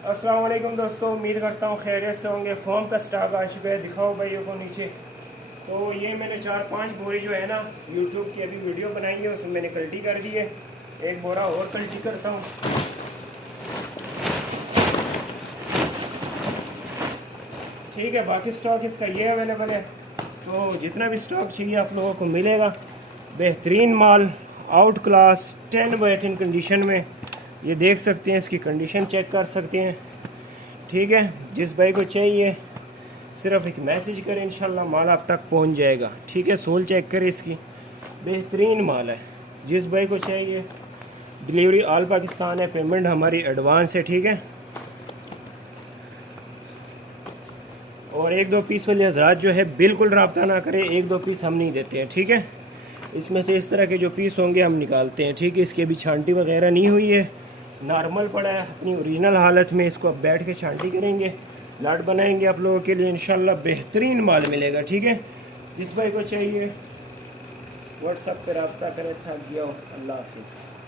अस्सलाम वालेकुम दोस्तों, उम्मीद करता हूँ खैरियत से होंगे। फॉर्म का स्टॉक आ चुका है, दिखाओ भाइयों को नीचे। तो ये मैंने 4-5 बोरे जो है ना यूट्यूब की अभी वीडियो बनाई है, उसमें मैंने कल्टी कर दी है। एक बोरा और कल्टी करता हूँ। ठीक है, बाकी स्टॉक इसका ये अवेलेबल है। तो जितना भी स्टॉक चाहिए आप लोगों को मिलेगा। बेहतरीन माल, आउट क्लास 10/10 कंडीशन में। ये देख सकते हैं, इसकी कंडीशन चेक कर सकते हैं। ठीक है, जिस भाई को चाहिए सिर्फ एक मैसेज करें, इंशाल्लाह माल आप तक पहुंच जाएगा। ठीक है, सोल चेक करें, इसकी बेहतरीन माल है। जिस भाई को चाहिए, डिलीवरी ऑल पाकिस्तान है, पेमेंट हमारी एडवांस है। ठीक है, और 1-2 पीस वाले हजरात जो है बिल्कुल रब्ता ना करें, 1-2 पीस हम नहीं देते हैं। ठीक है, इसमें से इस तरह के जो पीस होंगे हम निकालते हैं। ठीक है, इसकी अभी छांटी वगैरह नहीं हुई है, नॉर्मल पड़ा है अपनी ओरिजिनल हालत में। इसको अब बैठ के छांटी करेंगे, लाट बनाएंगे आप लोगों के लिए, इंशाल्लाह बेहतरीन माल मिलेगा। ठीक है, जिस भाई को चाहिए व्हाट्सएप पर रब्ता करें। थक गया हो, अल्लाह हाफिज़।